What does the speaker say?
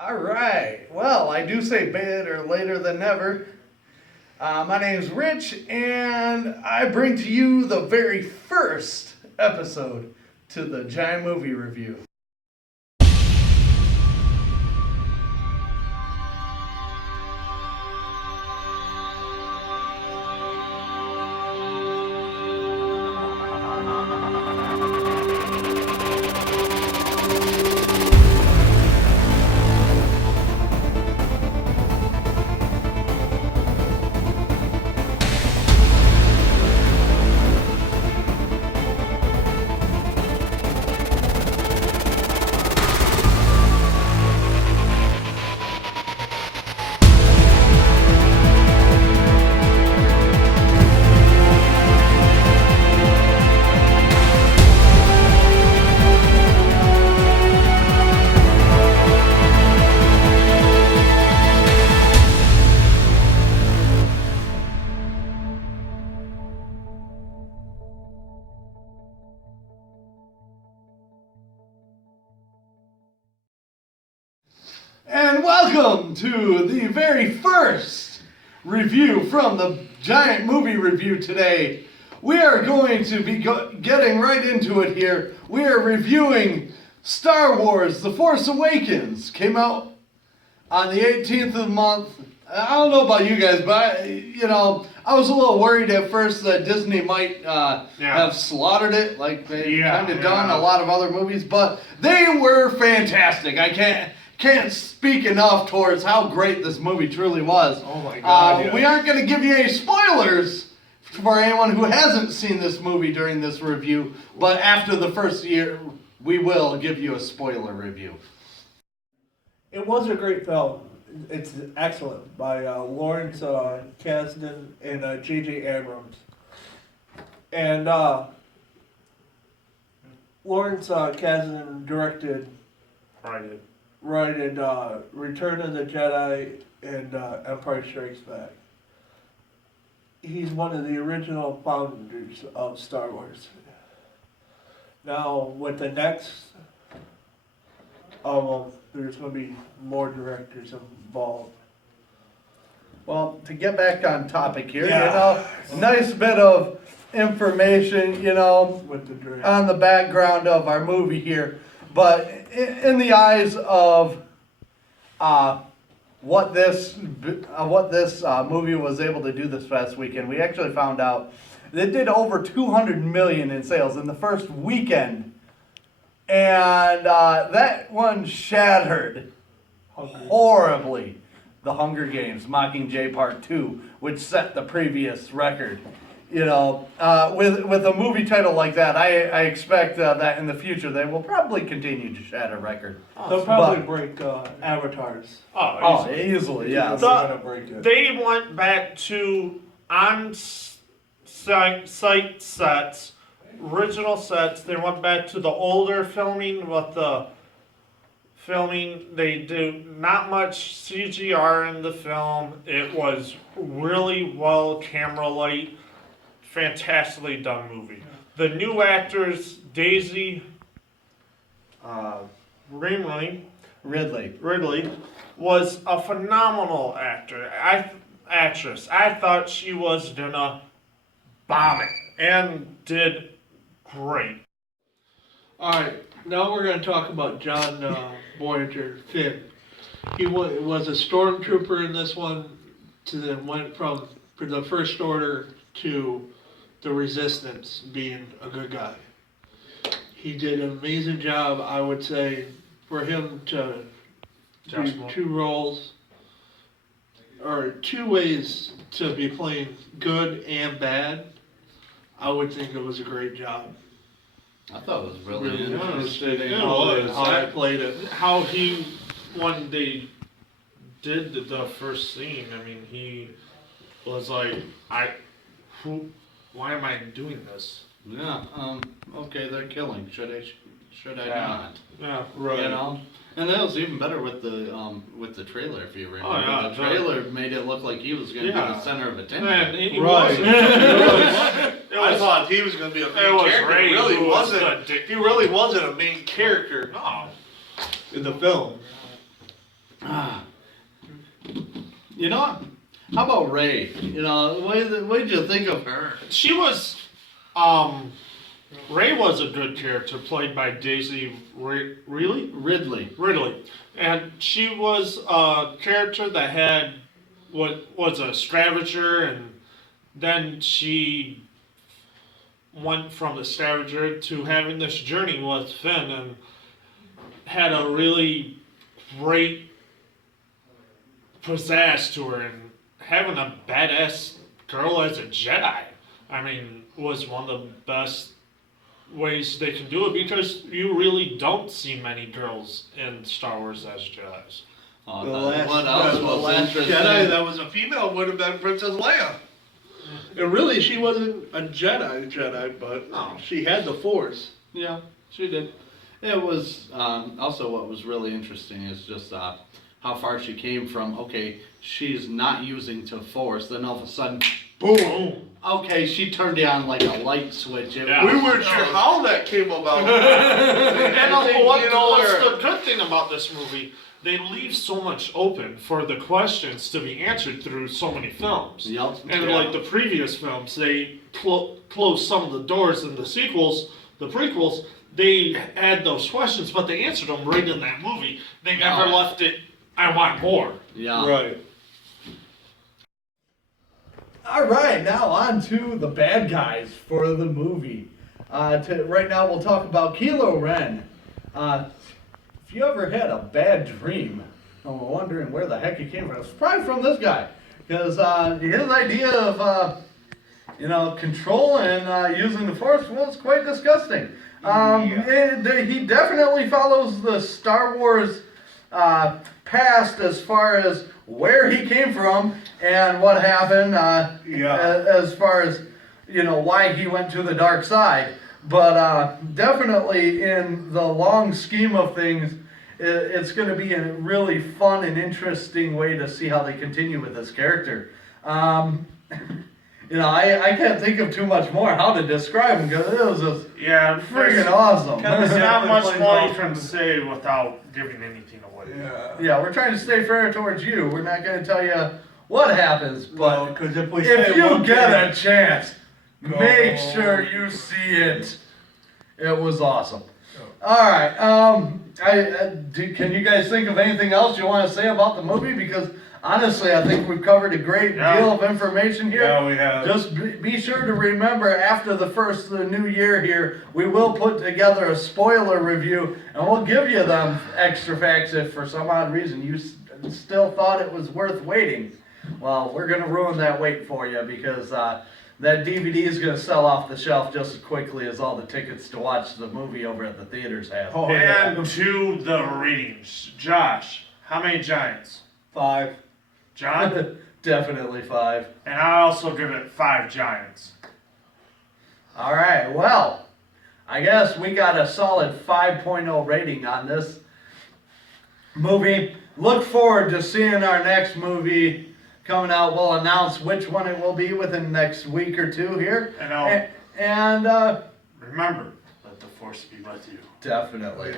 All right. Well, I do say better later than never. My name's Rich, and I bring to you the very first episode to the Giant Movie Review. And welcome to the very first review from the Giant Movie Review today. We are going to be getting right into it here. We are reviewing Star Wars: The Force Awakens. Came out on the 18th of the month. I don't know about you guys, but I was a little worried at first that Disney might have slaughtered it like they've kind of done a lot of other movies, but they were fantastic. I can't speak enough towards how great this movie truly was. Oh my God! We aren't going to give you any spoilers for anyone who hasn't seen this movie during this review, but after the first year, we will give you a spoiler review. It was a great film. It's excellent by Lawrence Kasdan and J.J. Abrams. And Lawrence Kasdan directed Return of the Jedi and Empire Strikes Back. He's one of the original founders of Star Wars. Now, with the next album, there's going to be more directors involved. Well, to get back on topic here, nice bit of information, With the on the background of our movie here. But in the eyes of what this movie was able to do this past weekend, we actually found out that it did over 200 million in sales in the first weekend, and that one shattered horribly the Hunger Games: Mockingjay Part 2, which set the previous record. With a movie title like that, I expect that in the future they will probably continue to shatter record. They'll probably break Avatars. Easily, yeah. They're gonna break it. They went back to on-site sets, original sets. They went back to the older filming with the filming. They do not much CGR in the film. It was really well camera light. Fantastically done movie. The new actors, Daisy Ridley, was a phenomenal actress. I thought she was gonna bomb it and did great. Alright, now we're going to talk about John Boyega Finn. He was a stormtrooper in this one, to then went from the First Order to the Resistance, being a good guy. He did an amazing job, I would say, for him to do two roles, or two ways to be playing good and bad. I would think it was a great job. I thought it was really interesting It how was. they played it. How when they did the first scene, I mean, he was like, why am I doing this? Yeah. Okay, they're killing. Should I not? Yeah, right. And that was even better with the trailer, if you remember. Oh, yeah, the trailer made it look like he was going to be the center of attention. Man, he Right. wasn't. I thought he was going to be a main was character. Ray He really who was wasn't. the dick. He really wasn't a main character No. In the film. You know what? How about Ray? You know, what did you think of her? She was, Ray was a good character played by Daisy Ridley. Ridley. And she was a character that had what was a scavenger, and then she went from the scavenger to having this journey with Finn, and had a really great pizzazz to her, and having a badass girl as a Jedi, I mean, was one of the best ways they can do it, because you really don't see many girls in Star Wars as Jedis. What else was last interesting? Jedi that was a female would have been Princess Leia. And really, she wasn't a Jedi, but No. she had the Force. Yeah, she did. It was also what was really interesting is just how far she came from. Okay, she's not using to force. Then all of a sudden, boom. Okay, she turned on like a light switch. Yeah. We weren't sure how that came about. And what's where- the good thing about this movie? They leave so much open for the questions to be answered through so many films. Yep. And Yeah. like the previous films, they closed some of the doors. In the sequels, the prequels, they had those questions, but they answered them right in that movie. They never Yeah. left it, I want more. Yeah. Right. All right, now on to the bad guys for the movie. Right now, we'll talk about Kylo Ren. If you ever had a bad dream and were wondering where the heck it came from, it's probably from this guy, because his idea of control and using the Force was quite disgusting. He definitely follows the Star Wars past as far as where he came from and what happened. As far as why he went to the dark side, but definitely in the long scheme of things, it's going to be a really fun and interesting way to see how they continue with this character. I can't think of too much more how to describe him, because it was just freaking awesome. There's not much more you can say without giving anything away. Yeah, we're trying to stay fair towards you. We're not going to tell you what happens, but Because if we if say you one get thing- a chance, Go. make sure you see it. It was awesome. All right. Can you guys think of anything else you want to say about the movie? Because honestly, I think we've covered a great deal of information here. Yeah, we have. Just be sure to remember, after the new year here, we will put together a spoiler review, and we'll give you them extra facts if for some odd reason you still thought it was worth waiting. Well, we're going to ruin that wait for you, because that DVD is going to sell off the shelf just as quickly as all the tickets to watch the movie over at the theaters have. Oh, yeah. And to the ratings. Josh, how many Giants? 5. John? Definitely 5. And I also give it 5 Giants. All right, well, I guess we got a solid 5.0 rating on this movie. Look forward to seeing our next movie coming out. We'll announce which one it will be within the next week or two here. And And remember, let the Force be with you. definitely.